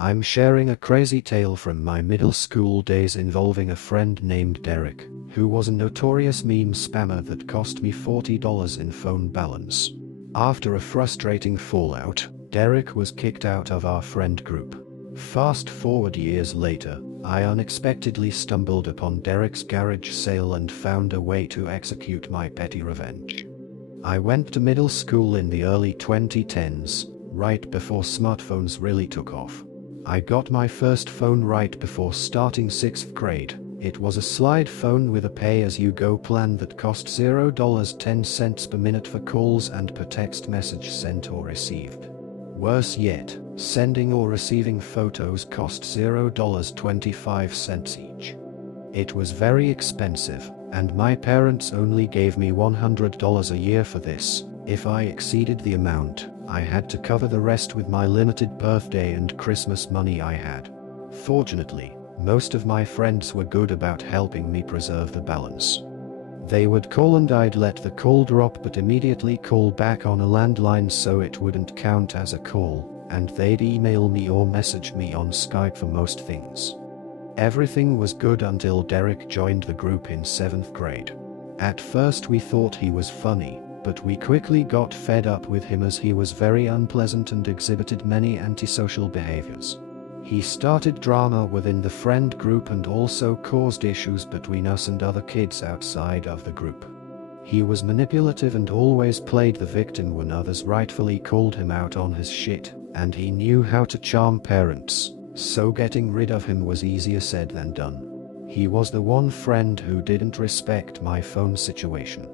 I'm sharing a crazy tale from my middle school days involving a friend named Derek, who was a notorious meme spammer that cost me $40 in phone balance. After a frustrating fallout, Derek was kicked out of our friend group. Fast forward years later, I unexpectedly stumbled upon Derek's garage sale and found a way to execute my petty revenge. I went to middle school in the early 2010s, right before smartphones really took off. I got my first phone right before starting 6th grade. It was a slide phone with a pay-as-you-go plan that cost $0.10 per minute for calls and per text message sent or received. Worse yet, sending or receiving photos cost $0.25 each. It was very expensive, and my parents only gave me $100 a year for this. If I exceeded the amount, I had to cover the rest with my limited birthday and Christmas money I had. Fortunately, most of my friends were good about helping me preserve the balance. They would call and I'd let the call drop but immediately call back on a landline so it wouldn't count as a call, and they'd email me or message me on Skype for most things. Everything was good until Derek joined the group in 7th grade. At first we thought he was funny, but we quickly got fed up with him as he was very unpleasant and exhibited many antisocial behaviors. He started drama within the friend group and also caused issues between us and other kids outside of the group. He was manipulative and always played the victim when others rightfully called him out on his shit, and he knew how to charm parents, so getting rid of him was easier said than done. He was the one friend who didn't respect my phone situation.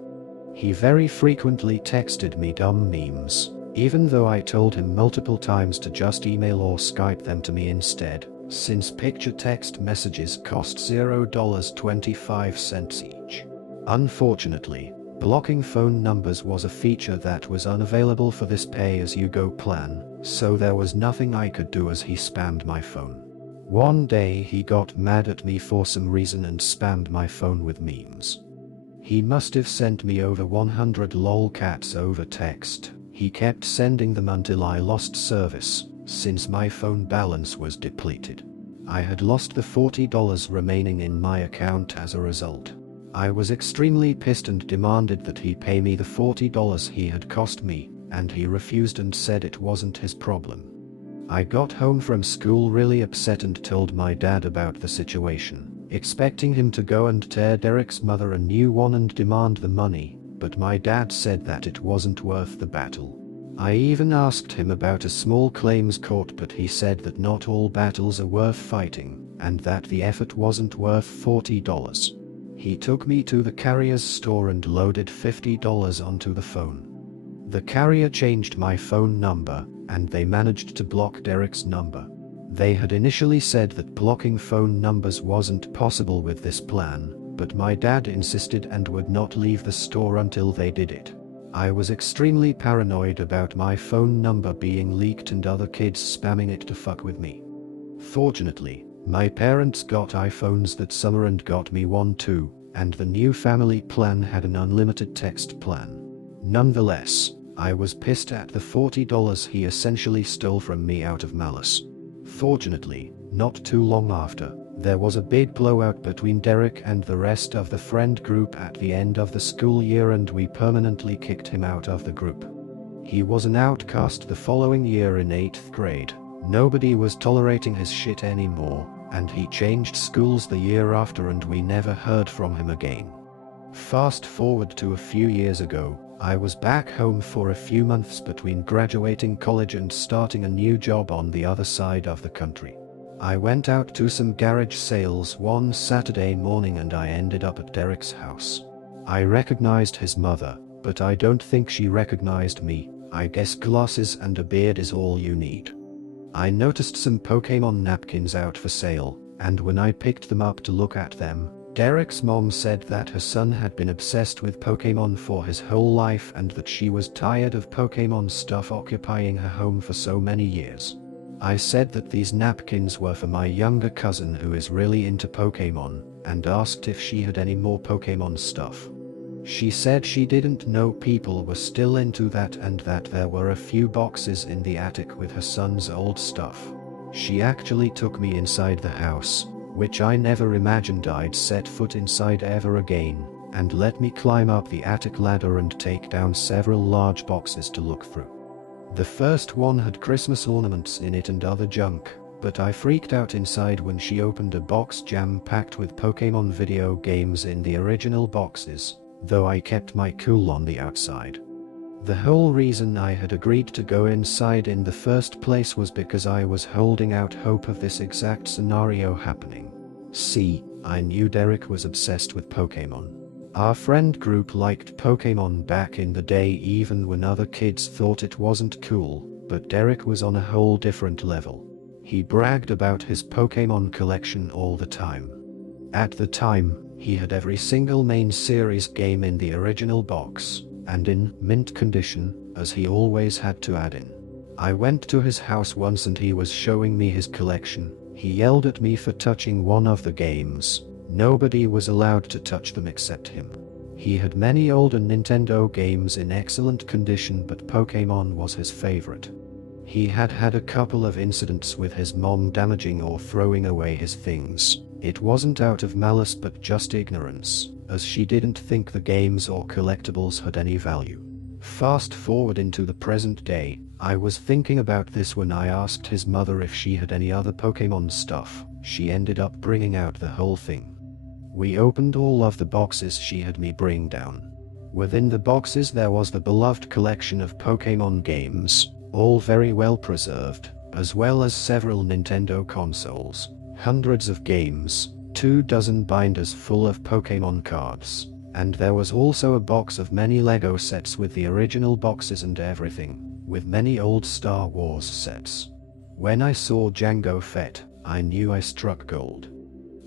He very frequently texted me dumb memes, even though I told him multiple times to just email or Skype them to me instead, since picture text messages cost $0.25 each. Unfortunately, blocking phone numbers was a feature that was unavailable for this pay-as-you-go plan, so there was nothing I could do as he spammed my phone. One day he got mad at me for some reason and spammed my phone with memes. He must have sent me over 100 lolcats over text. He kept sending them until I lost service, since my phone balance was depleted. I had lost the $40 remaining in my account as a result. I was extremely pissed and demanded that he pay me the $40 he had cost me, and he refused and said it wasn't his problem. I got home from school really upset and told my dad about the situation, expecting him to go and tear Derek's mother a new one and demand the money, but my dad said that it wasn't worth the battle. I even asked him about a small claims court, but he said that not all battles are worth fighting, and that the effort wasn't worth $40. He took me to the carrier's store and loaded $50 onto the phone. The carrier changed my phone number, and they managed to block Derek's number. They had initially said that blocking phone numbers wasn't possible with this plan, but my dad insisted and would not leave the store until they did it. I was extremely paranoid about my phone number being leaked and other kids spamming it to fuck with me. Fortunately, my parents got iPhones that summer and got me one too, and the new family plan had an unlimited text plan. Nonetheless, I was pissed at the $40 he essentially stole from me out of malice. Fortunately, not too long after, there was a big blowout between Derek and the rest of the friend group at the end of the school year, and we permanently kicked him out of the group. He was an outcast the following year in 8th grade. Nobody was tolerating his shit anymore, and he changed schools the year after and we never heard from him again. Fast forward to a few years ago, I was back home for a few months between graduating college and starting a new job on the other side of the country. I went out to some garage sales one Saturday morning and I ended up at Derek's house. I recognized his mother, but I don't think she recognized me. I guess glasses and a beard is all you need. I noticed some Pokémon napkins out for sale, and when I picked them up to look at them, Derek's mom said that her son had been obsessed with Pokémon for his whole life and that she was tired of Pokémon stuff occupying her home for so many years. I said that these napkins were for my younger cousin who is really into Pokémon, and asked if she had any more Pokémon stuff. She said she didn't know people were still into that and that there were a few boxes in the attic with her son's old stuff. She actually took me inside the house, which I never imagined I'd set foot inside ever again, and let me climb up the attic ladder and take down several large boxes to look through. The first one had Christmas ornaments in it and other junk, but I freaked out inside when she opened a box jam-packed with Pokémon video games in the original boxes, though I kept my cool on the outside. The whole reason I had agreed to go inside in the first place was because I was holding out hope of this exact scenario happening. See, I knew Derek was obsessed with Pokémon. Our friend group liked Pokémon back in the day even when other kids thought it wasn't cool, but Derek was on a whole different level. He bragged about his Pokémon collection all the time. At the time, he had every single main series game in the original box, and in mint condition, as he always had to add in. I went to his house once and he was showing me his collection. He yelled at me for touching one of the games. Nobody was allowed to touch them except him. He had many older Nintendo games in excellent condition, but Pokémon was his favorite. He had had a couple of incidents with his mom damaging or throwing away his things. It wasn't out of malice but just ignorance, as she didn't think the games or collectibles had any value. Fast forward into the present day, I was thinking about this when I asked his mother if she had any other Pokémon stuff. She ended up bringing out the whole thing. We opened all of the boxes she had me bring down. Within the boxes there was the beloved collection of Pokémon games, all very well preserved, as well as several Nintendo consoles, hundreds of games, 24 binders full of Pokémon cards, and there was also a box of many Lego sets with the original boxes and everything, with many old Star Wars sets. When I saw Jango Fett, I knew I struck gold.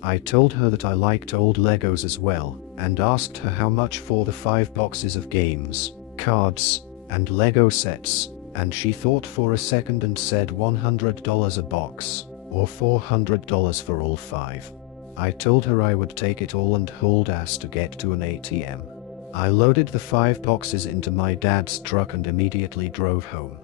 I told her that I liked old Legos as well, and asked her how much for the 5 boxes of games, cards, and Lego sets, and she thought for a second and said $100 a box, or $400 for all 5. I told her I would take it all and hold ass to get to an ATM. I loaded the 5 boxes into my dad's truck and immediately drove home.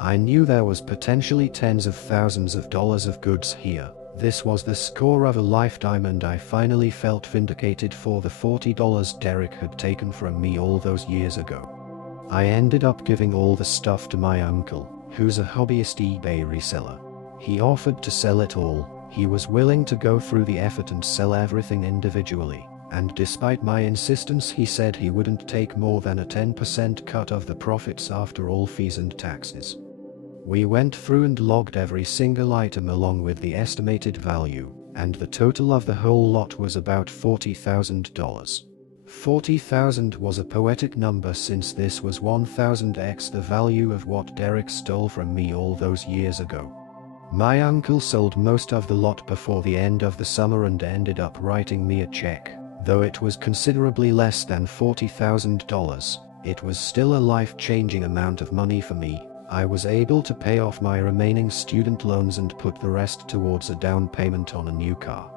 I knew there was potentially tens of thousands of dollars of goods here. This was the score of a lifetime and I finally felt vindicated for the $40 Derek had taken from me all those years ago. I ended up giving all the stuff to my uncle, who's a hobbyist eBay reseller. He offered to sell it all. He was willing to go through the effort and sell everything individually, and despite my insistence he said he wouldn't take more than a 10% cut of the profits after all fees and taxes. We went through and logged every single item along with the estimated value, and the total of the whole lot was about $40,000. 40,000 was a poetic number since this was 1000x the value of what Derek stole from me all those years ago. My uncle sold most of the lot before the end of the summer and ended up writing me a check. Though it was considerably less than $40,000, it was still a life-changing amount of money for me. I was able to pay off my remaining student loans and put the rest towards a down payment on a new car.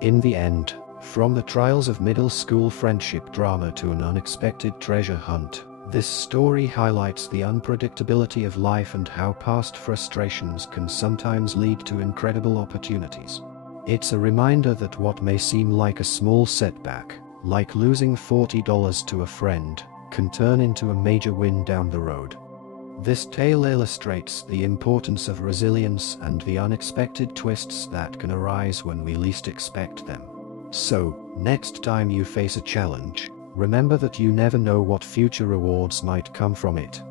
In the end, from the trials of middle school friendship drama to an unexpected treasure hunt, this story highlights the unpredictability of life and how past frustrations can sometimes lead to incredible opportunities. It's a reminder that what may seem like a small setback, like losing $40 to a friend, can turn into a major win down the road. This tale illustrates the importance of resilience and the unexpected twists that can arise when we least expect them. So, next time you face a challenge, remember that you never know what future rewards might come from it.